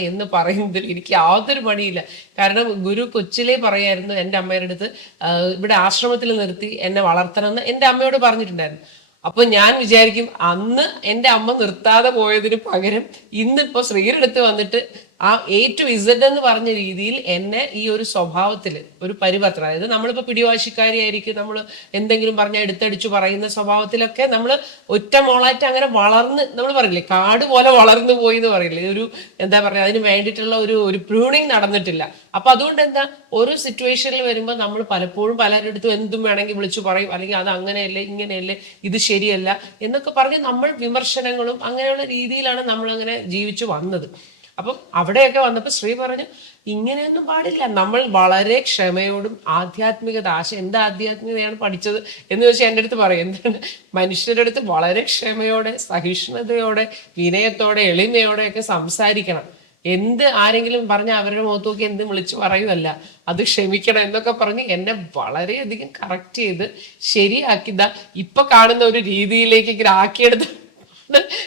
എന്ന് പറയുന്നതിൽ എനിക്ക് യാതൊരു പണിയില്ല കാരണം ഗുരു കൊച്ചിലേ പറയായിരുന്നു എന്റെ അമ്മയുടെ അടുത്ത് ഇവിടെ ആശ്രമത്തിൽ നിർത്തി എന്നെ വളർത്തണമെന്ന് എന്റെ അമ്മയോട് പറഞ്ഞിട്ടുണ്ടായിരുന്നു. അപ്പൊ ഞാൻ വിചാരിക്കും അന്ന് എന്റെ അമ്മ നിർത്താതെ പോയതിന് പകരം ഇന്നിപ്പോ ശ്രീയുടെ അടുത്ത് വന്നിട്ട് ആ എ ടു ഇസഡ് എന്ന് പറഞ്ഞ രീതിയിൽ എന്നെ ഈ ഒരു സ്വഭാവത്തിൽ ഒരു പരിവർത്തനം അതായത് നമ്മളിപ്പോൾ പിടിവാശിക്കാരിയായിരിക്കും നമ്മൾ എന്തെങ്കിലും പറഞ്ഞാൽ എടുത്തടിച്ചു പറയുന്ന സ്വഭാവത്തിലൊക്കെ നമ്മൾ ഒറ്റ മോളായിട്ട് അങ്ങനെ വളർന്ന് നമ്മൾ പറയില്ലേ കാട് പോലെ വളർന്നു പോയി എന്ന് പറയില്ലേ ഒരു എന്താ പറയുക അതിന് വേണ്ടിയിട്ടുള്ള ഒരു ഒരു പ്രൂണിങ് നടന്നിട്ടില്ല. അപ്പൊ അതുകൊണ്ട് എന്താ ഓരോ സിറ്റുവേഷനിൽ വരുമ്പോൾ നമ്മൾ പലപ്പോഴും പലരുടെ അടുത്തും എന്തും വേണമെങ്കിൽ വിളിച്ചു പറയും അല്ലെങ്കിൽ അത് അങ്ങനെയല്ലേ ഇങ്ങനെയല്ലേ ഇത് ശരിയല്ല എന്നൊക്കെ പറഞ്ഞ് നമ്മൾ വിമർശനങ്ങളും അങ്ങനെയുള്ള രീതിയിലാണ് നമ്മൾ അങ്ങനെ ജീവിച്ചു വന്നത്. അപ്പം അവിടെയൊക്കെ വന്നപ്പോൾ ശ്രീ പറഞ്ഞു ഇങ്ങനെയൊന്നും പാടില്ല. നമ്മൾ വളരെ ക്ഷമയോടും ആധ്യാത്മികത ആശ എന്ത് ആധ്യാത്മികതയാണ് പഠിച്ചത്? എന്ന് വെച്ചാൽ എന്റെ അടുത്ത് പറയും എന്താണ്? മനുഷ്യരുടെ അടുത്ത് വളരെ ക്ഷമയോടെ സഹിഷ്ണുതയോടെ വിനയത്തോടെ എളിമയോടെ ഒക്കെ സംസാരിക്കണം. എന്ത് ആരെങ്കിലും പറഞ്ഞ അവരുടെ മുഖത്ത് നോക്കി എന്ത് വിളിച്ചു പറയുമല്ല അത് ക്ഷമിക്കണം എന്നൊക്കെ പറഞ്ഞ് എന്നെ വളരെയധികം കറക്റ്റ് ചെയ്ത് ശരിയാക്കി ഇതാ ഇപ്പൊ കാണുന്ന ഒരു രീതിയിലേക്ക് ആക്കിയെടുത്ത്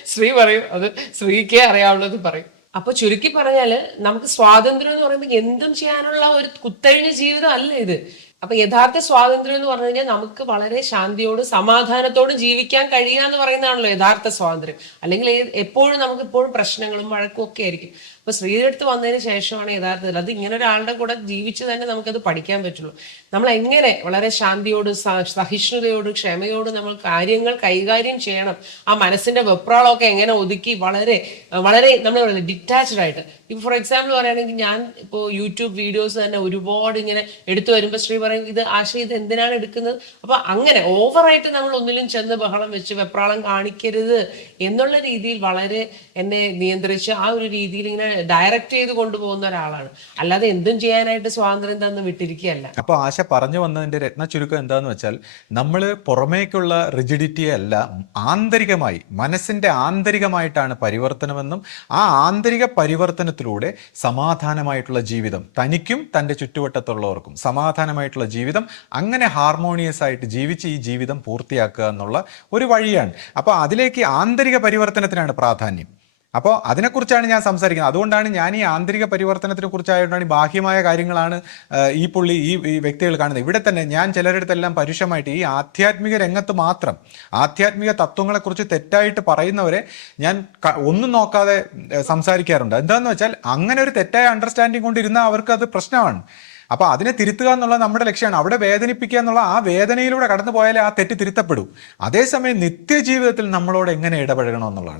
ശ്രീ പറയും. അത് ശ്രീക്കേ അറിയാവുള്ളത് പറയും. അപ്പൊ ചുരുക്കി പറഞ്ഞാൽ നമുക്ക് സ്വാതന്ത്ര്യം എന്ന് പറയുമ്പോൾ എന്തും ചെയ്യാനുള്ള ഒരു കുത്തഴിഞ്ഞ ജീവിതം അല്ല ഇത്. അപ്പൊ യഥാർത്ഥ സ്വാതന്ത്ര്യം എന്ന് പറഞ്ഞു കഴിഞ്ഞാൽ നമുക്ക് വളരെ ശാന്തിയോടും സമാധാനത്തോടും ജീവിക്കാൻ കഴിയുക എന്ന് പറയുന്നതാണല്ലോ യഥാർത്ഥ സ്വാതന്ത്ര്യം. അല്ലെങ്കിൽ എപ്പോഴും നമുക്ക് ഇപ്പോഴും പ്രശ്നങ്ങളും വഴക്കും ഒക്കെ ആയിരിക്കും. അപ്പൊ സ്ത്രീയെടുത്ത് വന്നതിന് ശേഷമാണ് യഥാർത്ഥത്തിൽ അത് ഇങ്ങനെ ഒരാളുടെ കൂടെ ജീവിച്ച് തന്നെ നമുക്കത് പഠിക്കാൻ പറ്റുള്ളൂ. നമ്മൾ എങ്ങനെ വളരെ ശാന്തിയോട് സഹിഷ്ണുതയോട് ക്ഷമയോട് നമ്മൾ കാര്യങ്ങൾ കൈകാര്യം ചെയ്യണം? ആ മനസ്സിന്റെ വെപ്രാളമൊക്കെ എങ്ങനെ ഒതുക്കി വളരെ വളരെ നമ്മൾ ഡിറ്റാച്ച്ഡ് ആയിട്ട്. ഇപ്പൊ ഫോർ എക്സാമ്പിൾ പറയുകയാണെങ്കിൽ ഞാൻ ഇപ്പോൾ യൂട്യൂബ് വീഡിയോസ് തന്നെ ഒരുപാട് ഇങ്ങനെ എടുത്തു വരുമ്പോൾ ശ്രീ പറയും ഇത് ആശ ഇത് എന്തിനാണ് എടുക്കുന്നത്? അപ്പൊ അങ്ങനെ ഓവറായിട്ട് നമ്മൾ ഒന്നിലും ചെന്ന് ബഹളം വെച്ച് വെപ്രാളം കാണിക്കരുത് എന്നുള്ള രീതിയിൽ വളരെ എന്നെ നിയന്ത്രിച്ച് ആ ഒരു രീതിയിൽ ഇങ്ങനെ ഡയറക്റ്റ് ചെയ്ത് കൊണ്ടുപോകുന്ന ഒരാളാണ്. അല്ലാതെ എന്തും ചെയ്യാനായിട്ട് സ്വാതന്ത്ര്യം തന്ന് വിട്ടിരിക്കുകയല്ല. അപ്പൊ ആശ പറഞ്ഞു വന്നതിന്റെ രത്ന ചുരുക്കം എന്താന്ന് വെച്ചാൽ നമ്മൾ പുറമേക്കുള്ള റിജിഡിറ്റി അല്ല ആന്തരികമായി മനസ്സിന്റെ ആന്തരികമായിട്ടാണ് പരിവർത്തനമെന്നും ആ ആന്തരിക പരിവർത്തനത്തിലൂടെ സമാധാനമായിട്ടുള്ള ജീവിതം തനിക്കും തന്റെ ചുറ്റുവട്ടത്തുള്ളവർക്കും സമാധാനമായിട്ടുള്ള ജീവിതം അങ്ങനെ ഹാർമോണിയസ് ആയിട്ട് ജീവിച്ച് ഈ ജീവിതം പൂർത്തിയാക്കുക എന്നുള്ള ഒരു വഴിയാണ്. അപ്പോൾ അതിലേക്ക് ആന്തരിക പരിവർത്തനത്തിനാണ് പ്രാധാന്യം. അപ്പോൾ അതിനെക്കുറിച്ചാണ് ഞാൻ സംസാരിക്കുന്നത്. അതുകൊണ്ടാണ് ഞാൻ ഈ ആന്തരിക പരിവർത്തനത്തിനെ കുറിച്ചായതുകൊണ്ടാണ് ബാഹ്യമായ കാര്യങ്ങളാണ് ഈ പുള്ളി ഈ വ്യക്തികൾ കാണുന്നത്. ഇവിടെ തന്നെ ഞാൻ ചിലരിടത്തെല്ലാം പരുഷമായിട്ട് ഈ ആധ്യാത്മിക രംഗത്ത് മാത്രം ആധ്യാത്മിക തത്വങ്ങളെക്കുറിച്ച് തെറ്റായിട്ട് പറയുന്നവരെ ഞാൻ ഒന്നും നോക്കാതെ സംസാരിക്കാറുണ്ട്. എന്താണെന്ന് വെച്ചാൽ അങ്ങനെ ഒരു തെറ്റായ അണ്ടർസ്റ്റാൻഡിങ് കൊണ്ടിരുന്നാൽ അവർക്ക് അത് പ്രശ്നമാണ്. അപ്പോൾ അതിനെ തിരുത്തുക എന്നുള്ളത് നമ്മുടെ ലക്ഷ്യമാണ്. അവിടെ വേദനിപ്പിക്കുക എന്നുള്ള ആ വേദനയിലൂടെ കടന്നു പോയാലേ ആ തെറ്റ് തിരുത്തപ്പെടൂ. അതേസമയം നിത്യജീവിതത്തിൽ നമ്മളോട് എങ്ങനെ ഇടപഴകണം എന്നുള്ളതാണ്.